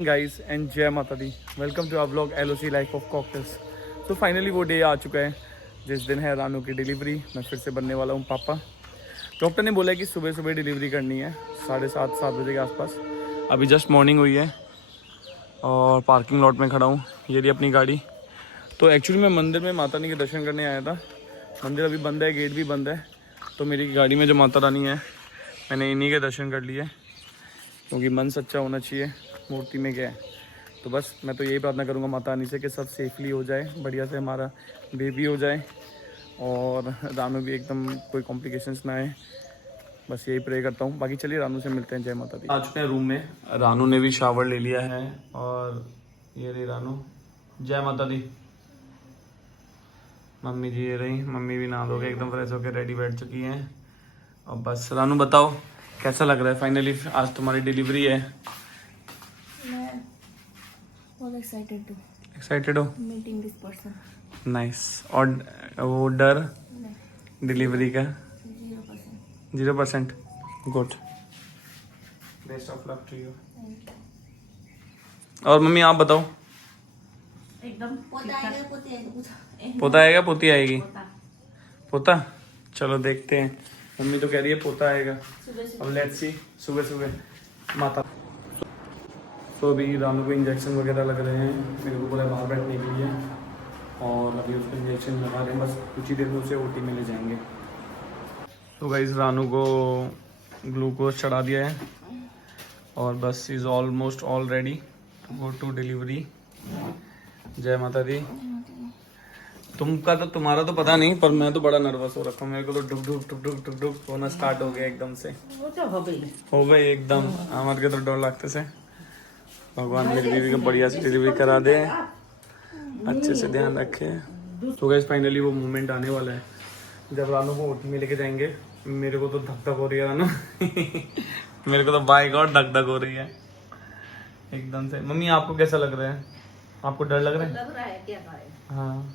Guys and जय माता दी। Welcome to our vlog LOC life of cocktails. तो फाइनली वो डे आ चुका है जिस दिन है रानू की डिलीवरी। मैं फिर से बनने वाला हूँ पापा। डॉक्टर ने बोला है कि सुबह सुबह डिलीवरी करनी है 7:30 बजे के आसपास। अभी जस्ट मॉर्निंग हुई है और पार्किंग लॉट में खड़ा हूँ। ये रही अपनी गाड़ी। तो एक्चुअली मैं मंदिर में माता रानी के दर्शन करने आया था। मंदिर अभी बंद है, गेट भी बंद है। तो मेरी गाड़ी में जो माता रानी है मैंने इन्हीं के दर्शन कर लिए, क्योंकि मन सच्चा होना चाहिए, मूर्ति में क्या है। तो बस मैं तो यही प्रार्थना करूँगा माता रानी से कि सब सेफली हो जाए, बढ़िया से हमारा बेबी हो जाए और रानू भी एकदम कोई कॉम्प्लिकेशंस ना आए। बस यही प्रे करता हूँ। बाकी चलिए रानू से मिलते हैं। जय माता दी। आ चुके हैं रूम में। रानू ने भी शावर ले लिया है और ये रही रानू। जय माता दी। मम्मी जी ये रही। मम्मी भी नहा धो के एकदम फ्रेश होकर रेडी बैठ चुकी हैं। और बस रानू बताओ कैसा लग रहा है? फाइनली आज तुम्हारी डिलीवरी है। मैं बहुत एक्साइटेड हो? Meeting this person. नाइस। और वो डर डिलीवरी का? 0%। Good. Best of luck to you. और मम्मी आप बताओ। एकदम पोता आएगा पोती आएगी? पोता। चलो देखते हैं। मम्मी तो कह रही है पोता आएगा। अब लेट्स सी। सुबह सुबह माता। तो अभी रानू को इंजेक्शन वगैरह लग रहे हैं। मेरे को बोला बाहर बैठने के लिए और अभी उसको इंजेक्शन लगा रहे हैं। बस कुछ ही देर में उसे OT में ले जाएंगे। तो गाइस रानू को ग्लूकोज चढ़ा दिया है और बस is almost all ready to go to delivery. जय माता दी। तुम्हारा तो पता नहीं, पर मैं तो बड़ा नर्वस हो रखा हूँ। मेरे को तो डुक डुक टुक टुक टुक टुक होना स्टार्ट हो गया एकदम से। वो तो हो गई एकदम। हमारे के तो डर लगते से। भगवान मेरी दीदी को बढ़िया से डिलीवरी करा दे, अच्छे से ध्यान रखे। तो गाइस फाइनली वो मोमेंट आने वाला है जब रानू को OT में लेके जाएंगे। मेरे को तो धक धक हो रही है रानू। मेरे को तो बाय गॉड धक धक हो रही है एकदम से। मम्मी आपको कैसा लग रहा है? आपको डर लग रहा है? क्या करें? हाँ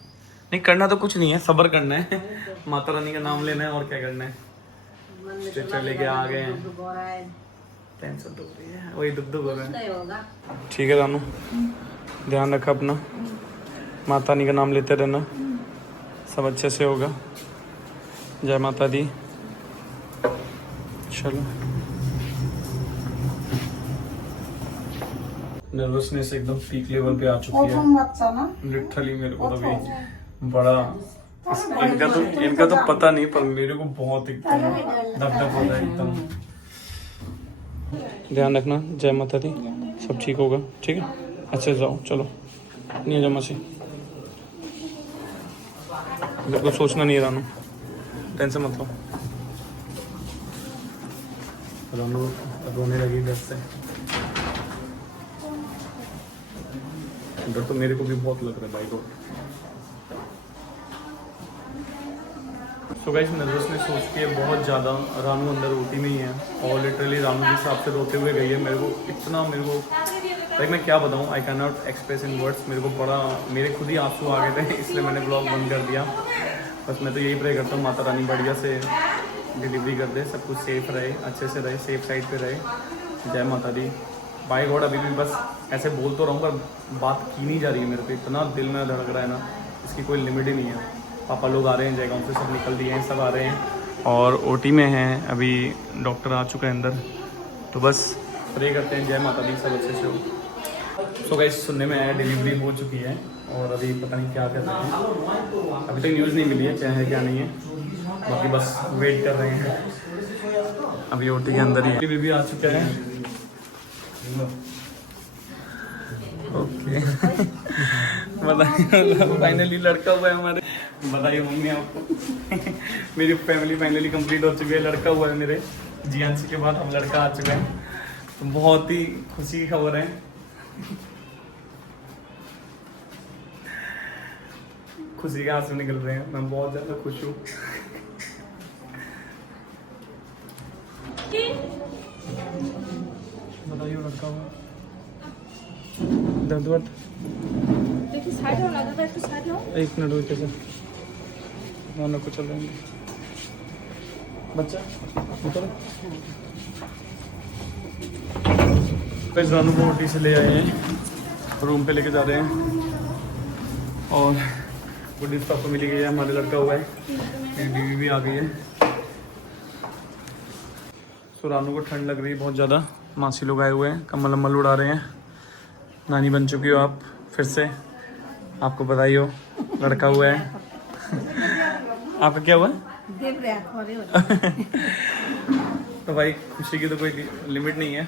नहीं, करना तो कुछ नहीं है, सब्र करना है। माता रानी का नाम लेना है और क्या करना है। स्ट्रेचर लेके आ गए हैं। टेंशन तो हो रही है, वही दुख दुख हो रहा है। ठीक है रानू, ध्यान रखा अपना। माता रानी का नाम लेते रहना, सब अच्छे से होगा। जय माता दी। चलो। नर्वसनेस एकदम पीक लेवल पे आ चुकी है लिटरली। मेरे को तो भी बड़ा इनका तो पता नहीं, पर मेरे को बहुत एकदम धक धक हो रहा है एकदम। ध्यान रखना। जय माता दी। सब ठीक होगा, ठीक है? अच्छे से जाओ। चलो नहीं जमा से। मेरे को सोचना नहीं है रानू, टेंशन मत लो। रानू रोने लगी डर से। डर तो मेरे को भी बहुत लग रहा है भाई को। तो गाइस नर्वसनेस सोच के बहुत ज़्यादा। रानू अंदर OT में ही है और लिटरली रानू जिस हिसाब से रोते हुए गई है, मेरे को भाई मैं क्या बताऊँ। I can not express in words. मेरे खुद ही आंसू आ गए थे, इसलिए मैंने ब्लॉग बंद कर दिया। बस मैं तो यही प्रे करता हूँ माता रानी बढ़िया से डिलीवरी कर दे, सब कुछ सेफ रहे, अच्छे से रहे, सेफ साइड पे रहे। जय माता दी। बाय गॉड अभी भी बस ऐसे बोल तो रहा हूँ पर बात की नहीं जा रही है मेरे को। इतना दिल में धड़क रहा है ना, इसकी कोई लिमिट ही नहीं है। पापा लोग आ रहे हैं, जयगांव से सब निकल दिए हैं, सब आ रहे हैं और OT में हैं। अभी डॉक्टर आ चुका है अंदर। तो बस प्रे करते हैं जय माता दी सब अच्छे से हो। सो गाइस सुनने में आया डिलीवरी हो चुकी है और अभी पता नहीं क्या कर रहे हैं। अभी तक न्यूज़ नहीं मिली है क्या है क्या नहीं है। बाकी बस वेट कर रहे हैं। अभी OT के अंदर ही बेबी आ चुका है। ओके। बताइए फाइनली लड़का हुआ है हमारे। बताइए मम्मी आपको। मेरी फैमिली फाइनली कंप्लीट हो चुकी है। लड़का हुआ है मेरे। GNC के बाद हम लड़का आ चुका है, तो बहुत ही खुशी की खबर है। खुशी के आंसू निकल रहे हैं। मैं बहुत ज़्यादा खुश हूँ। बताइए लड़का हुआ। दर्द वर्द एक मिनट रुके थे। दोनों को चल रहे बच्चा उतर। फिर रानू को ओटी से ले आए हैं, रूम पे लेके जा रहे हैं। और गुड्डी पापा मिली गई है, हमारे लड़का हुआ है, मेरी बीवी भी आ गई है। तो रानू को ठंड लग रही है बहुत ज़्यादा, मासी लोग आए हुए हैं, कम्बल वम्बल उड़ा रहे हैं। नानी बन चुकी हो आप फिर से, आपको बधाई हो, लड़का हुआ है। आपका क्या हुआ? तो भाई खुशी की तो कोई लिमिट नहीं है।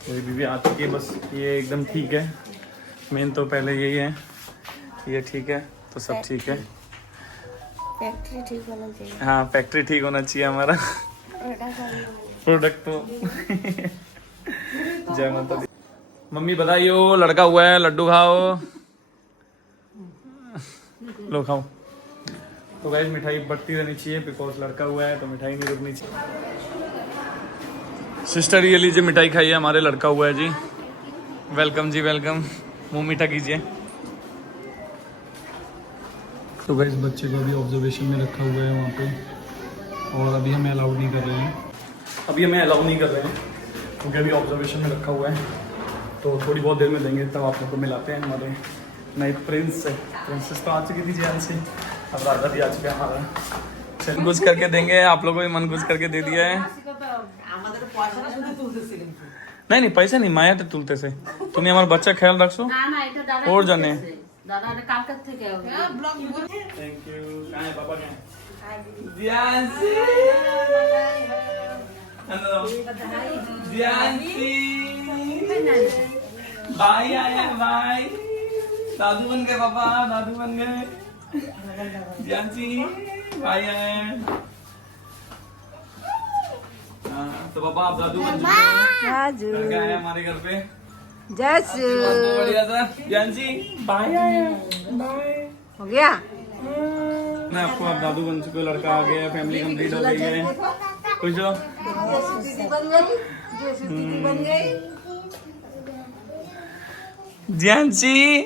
मेरी बीवी आ चुकी है, बस ये एकदम ठीक है। मेन तो पहले यही है, ये ठीक है तो सब ठीक है। फैक्ट्री ठीक होना चाहिए। हाँ फैक्ट्री ठीक होना चाहिए हमारा प्रोडक्ट तो जय माता दी। मम्मी बधाई हो, लड़का हुआ है, लड्डू खाओ, लो खाओ। तो गाइस मिठाई बढ़ती रहनी चाहिए, बिकॉज लड़का हुआ है तो मिठाई नहीं रुकनी चाहिए। सिस्टर ये लीजिए मिठाई खाइए, हमारे लड़का हुआ है जी। वेलकम जी वेलकम, मुंह मीठा कीजिए। तो गाइस बच्चे को अभी ऑब्जर्वेशन में रखा हुआ है वहाँ पे, और अभी हमें अलाउड नहीं कर रहे हैं, क्योंकि अभी ऑब्जर्वेशन में रखा हुआ है। तो थोड़ी बहुत देर में देंगे, तब आप लोग को मिलाते हैं हमारे नए प्रिंस से। प्रिंसेस तो आ चुकी थी जान से, अब राजा भी आ चुका है हमारा। चल कुछ करके देंगे, आप लोगों को भी मन कुछ करके दे दिया है। नहीं नहीं पैसा नहीं, माया तो तुलते से तुम्हें हमारा बच्चा ख्याल रखो और जाने। Thank you. कहाँ है पापा? भाई आया भाई, दादू बन गए पापा, दादू बन गए। जानसी भाई आए। तो पापा आप दादू बन चुके हैं, लड़का है हमारे घर पे। बढ़िया था। जानसी भाई आया, बाय हो गया। मैं आपको आप दादू बन चुके हो, लड़का आ गया, फैमिली कंप्लीट हो गई है। कुछ जो जानसी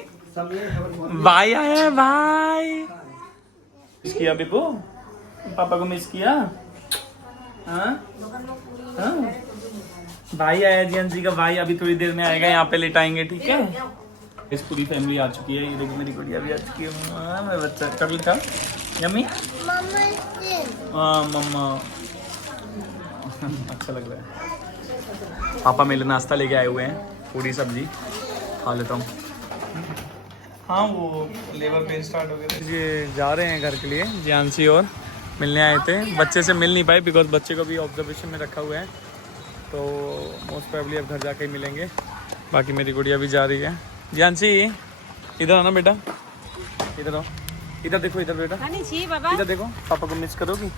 भाई आया है भाई। मिस किया बिपू, पापा को मिस किया? हाँ हाँ भाई आया जानसी का भाई, अभी थोड़ी देर में आएगा, यहाँ पे लेट आएंगे ठीक है। इस पूरी फैमिली आ चुकी है, ये देखो मेरी गुड़िया भी आ चुकी है। मेरा बच्चा चॉकलेट खा यम्मी। हाँ मम्मा अच्छा लग रहा है। पापा मेरे नाश्ता लेके आए हुए हैं, पूरी सब्जी खा लेता हूँ। हाँ वो लेबर पेन स्टार्ट हो गया। ये जा रहे हैं घर के लिए, जानसी और मिलने आए थे। बच्चे से मिल नहीं पाए बिकॉज बच्चे को भी ऑब्जर्वेशन में रखा हुआ है, तो मोस्ट प्रोबेबली अब घर जाके ही मिलेंगे। बाकी मेरी गुड़िया भी जा रही है। जानसी इधर आना बेटा, इधर आओ, इधर देखो, इधर बेटा, इधर देखो, पापा को मिस करोगी?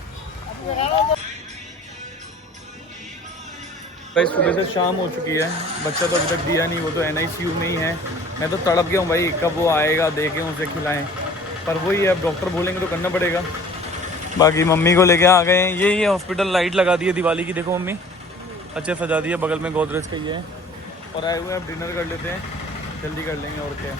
भाई सुबह से शाम हो चुकी है, बच्चा तो अभी तक दिया नहीं, वो तो NICU में ही है। मैं तो तड़प गया हूँ भाई, कब वो आएगा, देखें उसे खिलाएं, पर वही है, अब डॉक्टर बोलेंगे तो करना पड़ेगा। बाकी मम्मी को लेके आ गए हैं, यही है हॉस्पिटल, लाइट लगा दी है दिवाली की, देखो मम्मी अच्छे सजा दिए, बगल में गोदरेज का ही है। और आए हुए अब डिनर कर लेते हैं, जल्दी कर लेंगे और क्या।